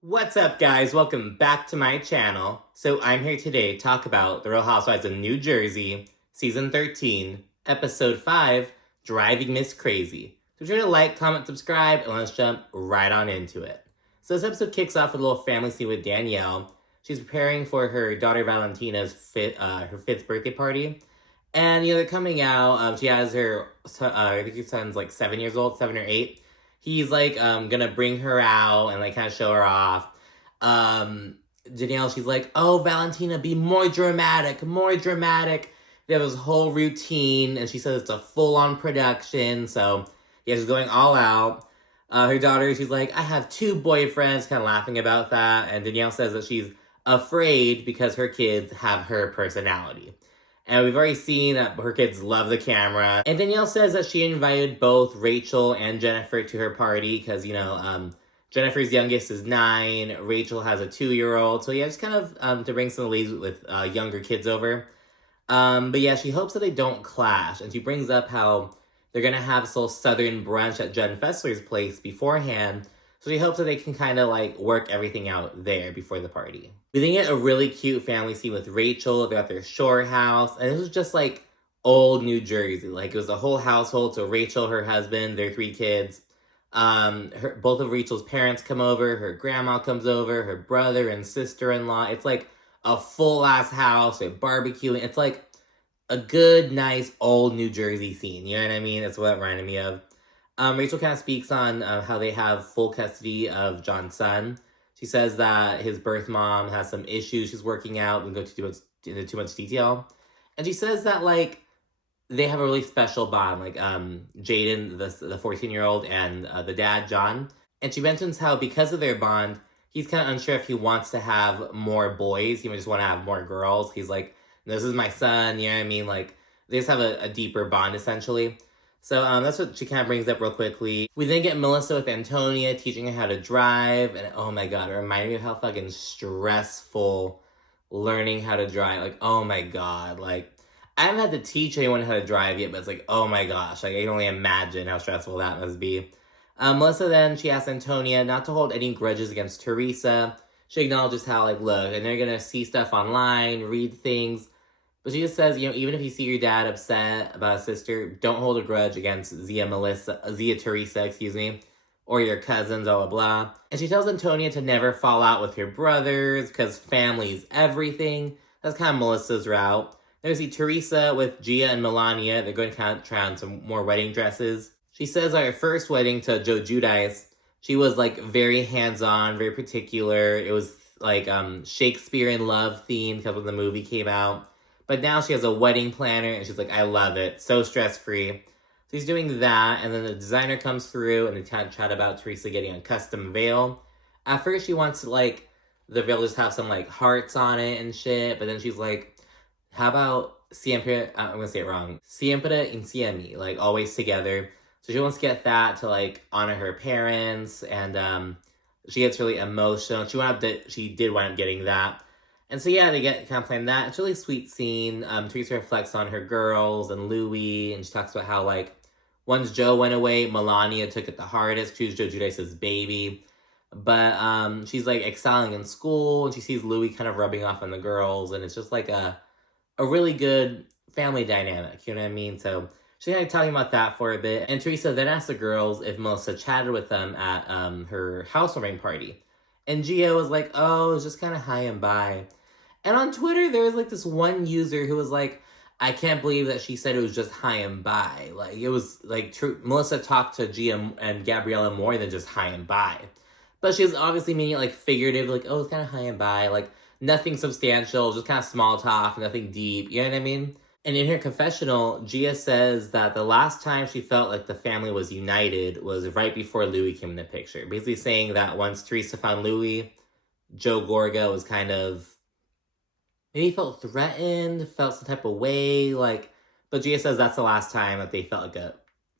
What's up, guys? Welcome back to my channel. So I'm here today to talk about The Real Housewives of New Jersey, Season 13, Episode 5, Driving Miss Crazy. So be sure to like, comment, subscribe, and let's jump right on into it. So this episode kicks off with a little family scene with Danielle. She's preparing for her daughter Valentina's her fifth birthday party. And, they're coming out. She has her, I think her son's like 7 years old, 7 or 8. He's like gonna bring her out and like kind of show her off. Danielle, she's like, "Oh, Valentina, be more dramatic, more dramatic." They have this whole routine, and she says it's a full-on production. So yeah, she's going all out. Her daughter, she's like, "I have two boyfriends," kind of laughing about that. And Danielle says that she's afraid because her kids have her personality. And we've already seen that her kids love the camera. And Danielle says that she invited both Rachel and Jennifer to her party because, Jennifer's youngest is 9. Rachel has a 2-year-old. So, yeah, just kind of to bring some ladies with younger kids over. But, yeah, she hopes that they don't clash. And she brings up how they're going to have this little southern brunch at Jen Fessler's place beforehand. So she hopes that they can kind of like work everything out there before the party. We then get a really cute family scene with Rachel. They're at their shore house. And this was just like old New Jersey. Like it was the whole household. So Rachel, her husband, their 3 kids. Both of Rachel's parents come over. Her grandma comes over. Her brother and sister-in-law. It's like a full-ass house. They're barbecuing. It's like a good, nice, old New Jersey scene. You know what I mean? That's what it reminded me of. Rachel kind of speaks on how they have full custody of John's son. She says that his birth mom has some issues she's working out. We won't go into too much detail. And she says that, like, they have a really special bond. Like, Jaden, the 14-year-old, and the dad, John. And she mentions how because of their bond, he's kind of unsure if he wants to have more boys. He might just want to have more girls. He's like, this is my son, you know what I mean? Like, they just have a deeper bond, essentially. So that's what she kind of brings up real quickly. We then get Melissa with Antonia teaching her how to drive. And oh my god, it reminded me of how fucking stressful learning how to drive. Like, oh my god. Like, I haven't had to teach anyone how to drive yet, but it's like, oh my gosh. Like, I can only imagine how stressful that must be. Melissa then, she asks Antonia not to hold any grudges against Teresa. She acknowledges how, like, look, and they're gonna see stuff online, read things. But she just says, even if you see your dad upset about a sister, don't hold a grudge against Zia Teresa, or your cousins, blah, blah, blah. And she tells Antonia to never fall out with her brothers, because family's everything. That's kind of Melissa's route. Then we see Teresa with Gia and Milania. They're going to kind of try on some more wedding dresses. She says at her first wedding to Joe Giudice, she was, like, very hands-on, very particular. It was, like, Shakespeare in Love themed, because when the movie came out. But now she has a wedding planner, and she's like, I love it. So stress-free. So she's doing that, and then the designer comes through, and they chat about Teresa getting a custom veil. At first, she wants, like, the veil just have some, like, hearts on it and shit, but then she's like, how about siempre, I'm gonna say it wrong, siempre insieme, like, always together. So she wants to get that to, like, honor her parents, and she gets really emotional. She did wind up getting that. And so, yeah, they get kind of playing that. It's a really sweet scene. Teresa reflects on her girls and Louis, and she talks about how, like, once Joe went away, Milania took it the hardest. She was Joe Giudice's baby. But she's, like, excelling in school, and she sees Louis kind of rubbing off on the girls, and it's just, like, a really good family dynamic, you know what I mean? So she's kind of talking about that for a bit. And Teresa then asked the girls if Melissa chatted with them at her housewarming party. And Gia was like, oh, it was just kind of high and by. And on Twitter, there was, like, this one user who was like, I can't believe that she said it was just high and by. Like, it was, like, Melissa talked to Gia and Gabriella more than just high and by. But she was obviously meaning it, like, figurative, like, oh, it's kind of high and by. Like, nothing substantial, just kind of small talk, nothing deep. You know what I mean? And in her confessional, Gia says that the last time she felt like the family was united was right before Louis came in the picture. Basically saying that once Teresa found Louis, Joe Gorga was kind of maybe felt threatened, felt some type of way, like, but Gia says that's the last time that they felt like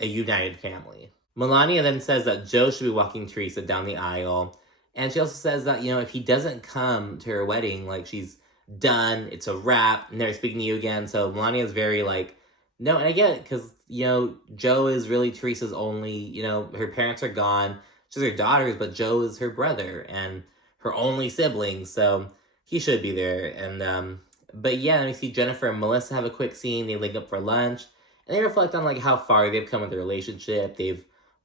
a united family. Milania then says that Joe should be walking Teresa down the aisle, and she also says that, if he doesn't come to her wedding, like, she's done, it's a wrap, never speaking to you again. So Melania is very, like, no, and I get it, because, Joe is really Teresa's only, her parents are gone, she's her daughters, but Joe is her brother, and her only sibling, so he should be there. And but yeah, then we see Jennifer and Melissa have a quick scene. They link up for lunch, and they reflect on like how far they've come with their relationship. They've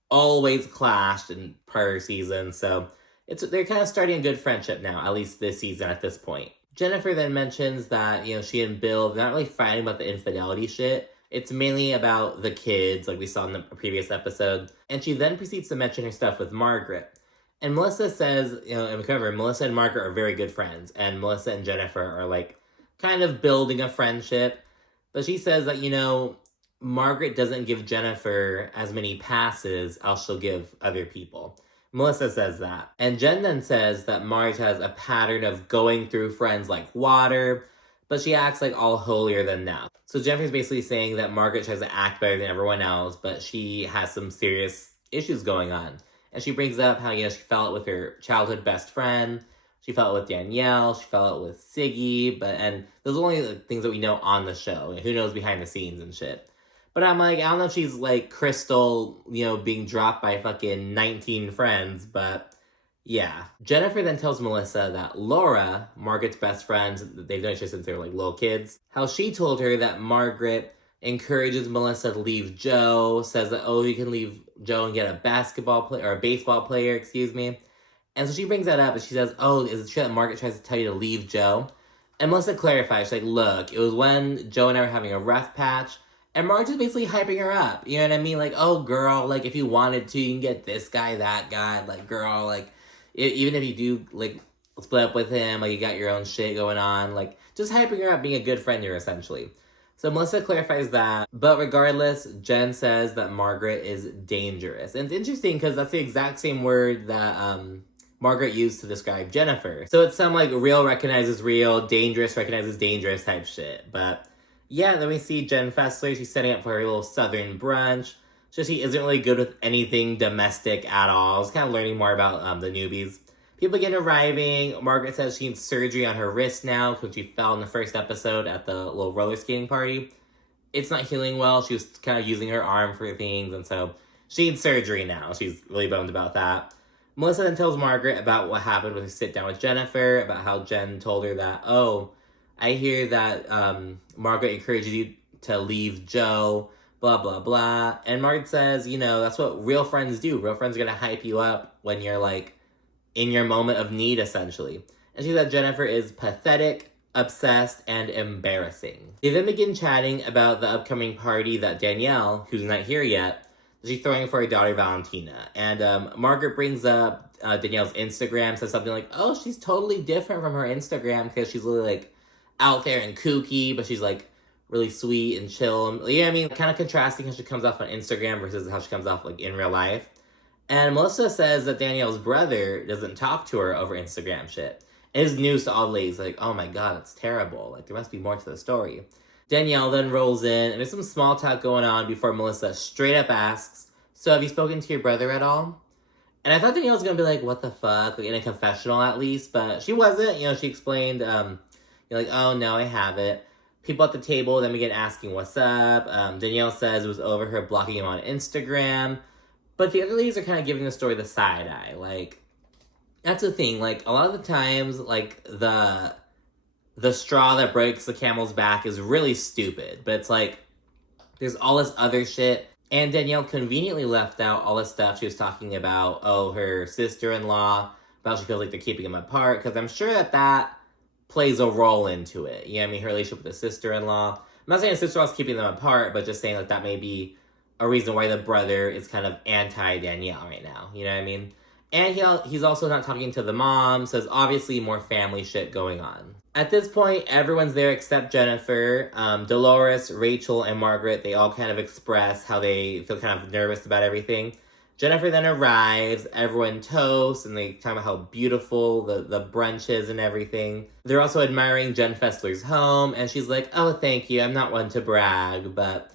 always clashed in prior seasons, so they're kind of starting a good friendship now, at least this season at this point. Jennifer then mentions that, she and Bill, they're not really fighting about the infidelity shit. It's mainly about the kids, like we saw in the previous episode. And she then proceeds to mention her stuff with Margaret. And Melissa says, and remember, Melissa and Margaret are very good friends. And Melissa and Jennifer are like kind of building a friendship. But she says that, Margaret doesn't give Jennifer as many passes as she'll give other people. Melissa says that. And Jen then says that Marge has a pattern of going through friends like water, but she acts like all holier than thou. So Jennifer's basically saying that Margaret tries to act better than everyone else, but she has some serious issues going on. And she brings up how, she fell out with her childhood best friend. She fell out with Danielle. She fell out with Siggy. And those are only the things that we know on the show. Who knows behind the scenes and shit. But I'm like, I don't know if she's like Crystal, being dropped by fucking 19 friends, but yeah. Jennifer then tells Melissa that Laura, Margaret's best friend, they've known each other since they were like little kids, how she told her that Margaret encourages Melissa to leave Joe, says that, you can leave Joe and get a basketball player, or a baseball player, excuse me. And so she brings that up and she says, is it true that Margaret tries to tell you to leave Joe? And Melissa clarifies, she's like, look, it was when Joe and I were having a rough patch, and Marge is basically hyping her up. You know what I mean? Like, oh, girl, like, if you wanted to, you can get this guy, that guy. Like, girl, like, even if you do, like, split up with him, like, you got your own shit going on. Like, just hyping her up, being a good friend here, essentially. So Melissa clarifies that. But regardless, Jen says that Margaret is dangerous. And it's interesting because that's the exact same word that Margaret used to describe Jennifer. So it's some, like, real recognizes real, dangerous recognizes dangerous type shit. But yeah, then we see Jen Fessler. She's setting up for her little southern brunch. So she isn't really good with anything domestic at all. She's kind of learning more about the newbies. People begin arriving. Margaret says she needs surgery on her wrist now because she fell in the first episode at the little roller skating party. It's not healing well. She was kind of using her arm for things, and so she needs surgery now. She's really bummed about that. Melissa then tells Margaret about what happened with her sit down with Jennifer, about how Jen told her that, I hear that Margaret encourages you to leave Joe, blah, blah, blah. And Margaret says, that's what real friends do. Real friends are going to hype you up when you're, like, in your moment of need, essentially. And she said Jennifer is pathetic, obsessed, and embarrassing. They then begin chatting about the upcoming party that Danielle, who's not here yet, she's throwing for her daughter Valentina. And Margaret brings up Danielle's Instagram, says something like, she's totally different from her Instagram because she's really, like, out there and kooky, but she's like really sweet and chill. Yeah, I mean, kind of contrasting how she comes off on Instagram versus how she comes off like in real life. And Melissa says that Danielle's brother doesn't talk to her over Instagram shit. And it's news to all the ladies, like, oh my god, it's terrible. Like, there must be more to the story. Danielle then rolls in, and there's some small talk going on before Melissa straight up asks, so have you spoken to your brother at all? And I thought Danielle was gonna be like, what the fuck, like in a confessional at least, but she wasn't. She explained, you're like, oh, no, I haven't. People at the table then begin asking what's up. Danielle says it was over her blocking him on Instagram. But the other ladies are kind of giving the story the side eye. Like, that's the thing. Like, a lot of the times, like, the straw that breaks the camel's back is really stupid. But it's like, there's all this other shit. And Danielle conveniently left out all the stuff she was talking about. Her sister-in-law. About she feels like they're keeping them apart. Because I'm sure that plays a role into it. Her relationship with the sister-in-law. I'm not saying the sister-in-law's keeping them apart, but just saying like that may be a reason why the brother is kind of anti-Danielle right now. You know what I mean? And he's also not talking to the mom, so there's obviously more family shit going on. At this point, everyone's there except Jennifer. Dolores, Rachel, and Margaret, they all kind of express how they feel kind of nervous about everything. Jennifer then arrives, everyone toasts, and they talk about how beautiful the brunch is and everything. They're also admiring Jen Fessler's home, and she's like, oh, thank you, I'm not one to brag, but...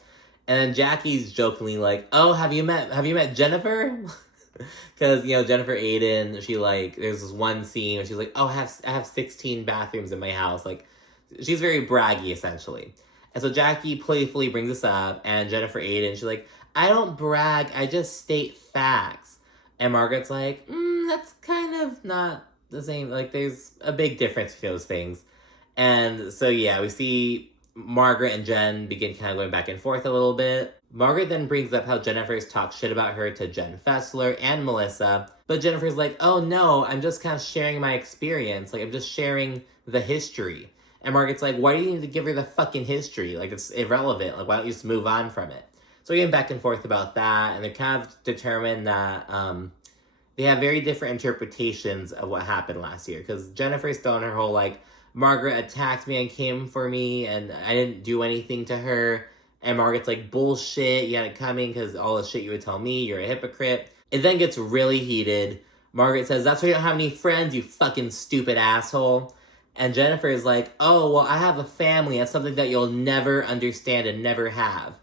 And then Jackie's jokingly like, oh, have you met Jennifer? Because, Jennifer Aydin, she like, there's this one scene where she's like, oh, I have 16 bathrooms in my house. Like, she's very braggy, essentially. And so Jackie playfully brings this up, and Jennifer Aydin, she's like, I don't brag, I just state facts. And Margaret's like, that's kind of not the same, like, there's a big difference between those things. And so, yeah, we see Margaret and Jen begin kind of going back and forth a little bit. Margaret then brings up how Jennifer's talked shit about her to Jen Fessler and Melissa, but Jennifer's like, oh no, I'm just kind of sharing my experience. Like, I'm just sharing the history. And Margaret's like, why do you need to give her the fucking history? Like, it's irrelevant. Like, why don't you just move on from it? So we get back and forth about that, and they're kind of determined that they have very different interpretations of what happened last year. Because Jennifer's still in her whole, like, Margaret attacked me and came for me, and I didn't do anything to her. And Margaret's like, bullshit, you had it coming because all the shit you would tell me, you're a hypocrite. It then gets really heated. Margaret says, that's why you don't have any friends, you fucking stupid asshole. And Jennifer is like, oh, well, I have a family. That's something that you'll never understand and never have.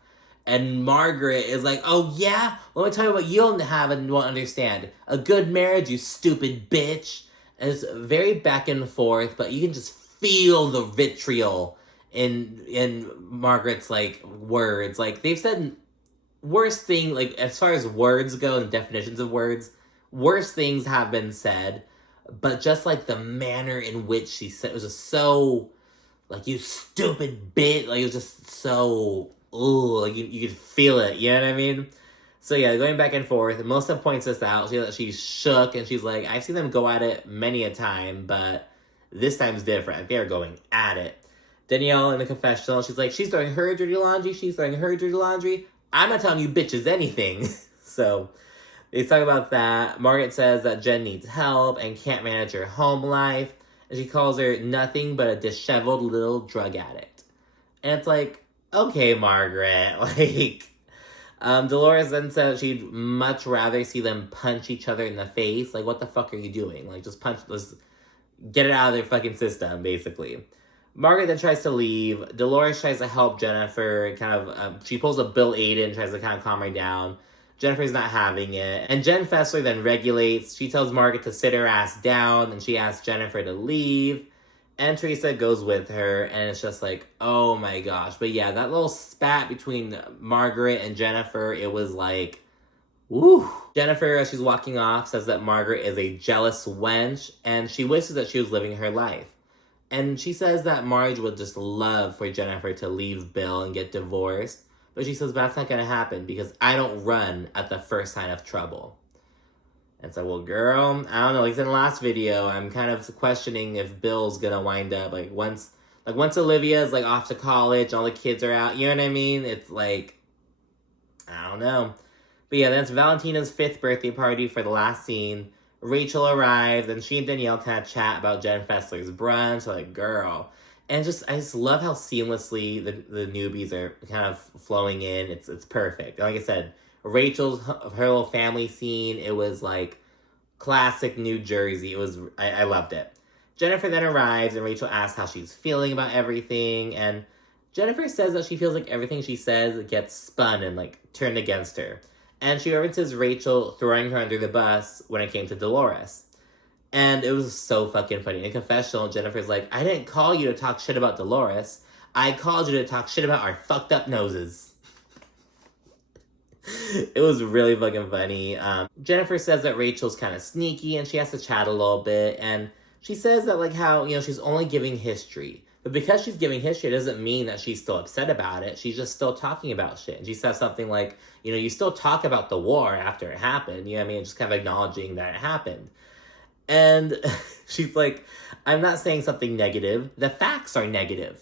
And Margaret is like, oh, yeah? Let me tell you what you'll have and won't understand. A good marriage, you stupid bitch. And it's very back and forth, but you can just feel the vitriol in Margaret's, like, words. Like, they've said worse things, like, as far as words go and definitions of words, worse things have been said. But just, like, the manner in which she said it was just so, like, you stupid bitch. Like, it was just so, ooh, like, you could feel it. You know what I mean? So, yeah, going back and forth. Melissa points this out. She's shook, and she's like, I've seen them go at it many a time, but this time's different. They're going at it. Danielle in the confessional, she's like, she's throwing her dirty laundry. She's throwing her dirty laundry. I'm not telling you bitches anything. So they talk about that. Margaret says that Jen needs help and can't manage her home life. And she calls her nothing but a disheveled little drug addict. And it's like, okay, Margaret. Like, Dolores then says she'd much rather see them punch each other in the face. Like, what the fuck are you doing? Like, just punch, let's get it out of their fucking system, basically. Margaret then tries to leave. Dolores tries to help Jennifer, she pulls a Bill Aydin, tries to kind of calm her down. Jennifer's not having it. And Jen Fessler then regulates. She tells Margaret to sit her ass down, and she asks Jennifer to leave. And Teresa goes with her, and it's just like, oh my gosh. But yeah, that little spat between Margaret and Jennifer, it was like, woo. Jennifer, as she's walking off, says that Margaret is a jealous wench, and she wishes that she was living her life. And she says that Marge would just love for Jennifer to leave Bill and get divorced. But she says, but that's not going to happen because I don't run at the first sign of trouble. And so, well, girl, I don't know. Like in the last video, I'm kind of questioning if Bill's going to wind up, once Olivia's, off to college, all the kids are out, you know what I mean? It's like, I don't know. But yeah, that's Valentina's 5th birthday party for the last scene. Rachel arrives, and she and Danielle kind of chat about Jen Fessler's brunch. Like, girl. And I just love how seamlessly the newbies are kind of flowing in. It's perfect. Like I said, Rachel's, her little family scene, it was like classic New Jersey. I loved it. Jennifer then arrives, and Rachel asks how she's feeling about everything. And Jennifer says that she feels like everything she says gets spun and turned against her. And she references Rachel throwing her under the bus when it came to Dolores. And it was so fucking funny. In confessional, Jennifer's like, I didn't call you to talk shit about Dolores. I called you to talk shit about our fucked up noses. It was really fucking funny. Jennifer says that Rachel's kind of sneaky and she has to chat a little bit. And she says that how, she's only giving history. But because she's giving history, it doesn't mean that she's still upset about it. She's just still talking about shit. And she says something like, you still talk about the war after it happened. You know what I mean? Just kind of acknowledging that it happened. And she's like, I'm not saying something negative. The facts are negative.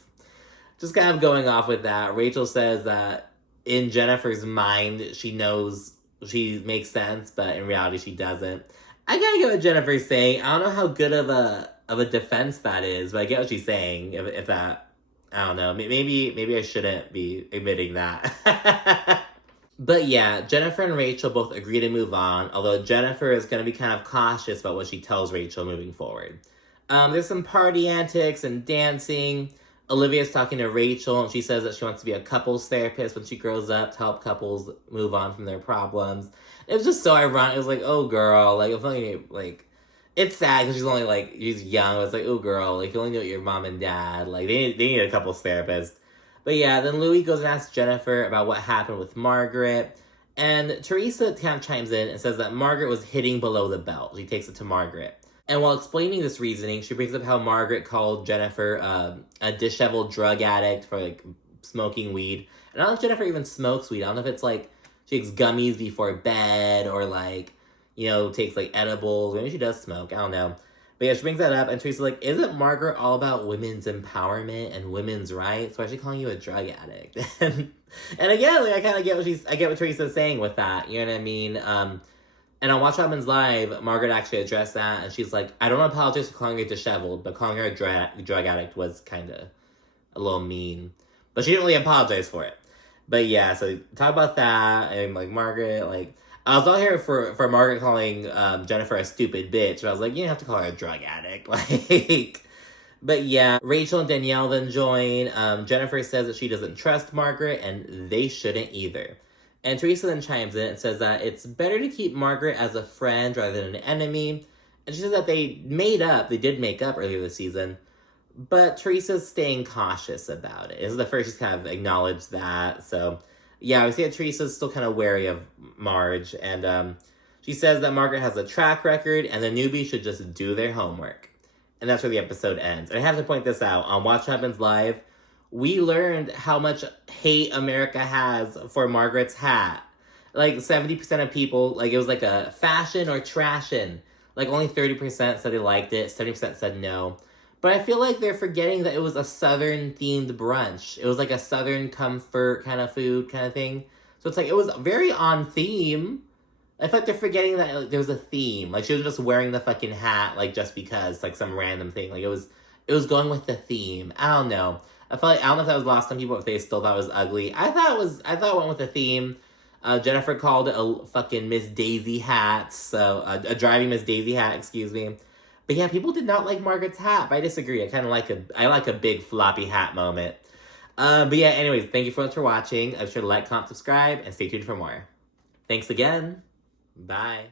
Just kind of going off with that. Rachel says that in Jennifer's mind, she knows she makes sense, but in reality, she doesn't. I gotta get what Jennifer's saying. I don't know how good of a defense that is, but I get what she's saying. If that, I don't know. Maybe I shouldn't be admitting that. But yeah, Jennifer and Rachel both agree to move on, although Jennifer is going to be kind of cautious about what she tells Rachel moving forward. There's some party antics and dancing. Olivia's talking to Rachel, and she says that she wants to be a couples therapist when she grows up to help couples move on from their problems. It was just so ironic. It was like, oh, girl, if only, it's sad because she's only, she's young. It's like, oh, girl, you only know your mom and dad. They need a couples therapist. But yeah, then Louis goes and asks Jennifer about what happened with Margaret. And Teresa kind of chimes in and says that Margaret was hitting below the belt. She takes it to Margaret. And while explaining this reasoning, she brings up how Margaret called Jennifer a disheveled drug addict for like smoking weed. And I don't know if Jennifer even smokes weed. I don't know if it's like she takes gummies before bed or like, takes like edibles. Maybe she does smoke. I don't know. But yeah, she brings that up, and Teresa's like, isn't Margaret all about women's empowerment and women's rights? Why is she calling you a drug addict? And again, like, I kind of get what Teresa's saying with that. You know what I mean? And on Watch What Happens Live, Margaret actually addressed that, and she's like, I don't apologize for calling her disheveled, but calling her a drug addict was kind of a little mean. But she didn't really apologize for it. But yeah, so talk about that, and like Margaret, like, I was not here for Margaret calling Jennifer a stupid bitch, but I was like, you don't have to call her a drug addict, like. But yeah, Rachel and Danielle then join. Jennifer says that she doesn't trust Margaret, and they shouldn't either. And Teresa then chimes in and says that it's better to keep Margaret as a friend rather than an enemy. And she says that they did make up earlier this season, but Teresa's staying cautious about it. This is the first she's kind of acknowledged that. So yeah, we see that Teresa's still kind of wary of Marge, and she says that Margaret has a track record and the newbies should just do their homework. And that's where the episode ends. And I have to point this out. On Watch What Happens Live, we learned how much hate America has for Margaret's hat. Like 70% of people, like it was like a fashion or trashin'. Like only 30% said they liked it, 70% said no. But I feel like they're forgetting that it was a Southern themed brunch. It was like a Southern comfort kind of food kind of thing. So it's like, it was very on theme. I feel like they're forgetting that like, there was a theme. Like she was just wearing the fucking hat, like just because, like some random thing. Like it was going with the theme. I don't know. I don't know if that was lost on people, if they still thought it was ugly. I thought it went with the theme. Jennifer called it a fucking Miss Daisy hat. So, a driving Miss Daisy hat, excuse me. But yeah, people did not like Margaret's hat. But I disagree. I like a big floppy hat moment. But yeah, anyways, thank you so much for watching. I'm sure to like, comment, subscribe, and stay tuned for more. Thanks again. Bye.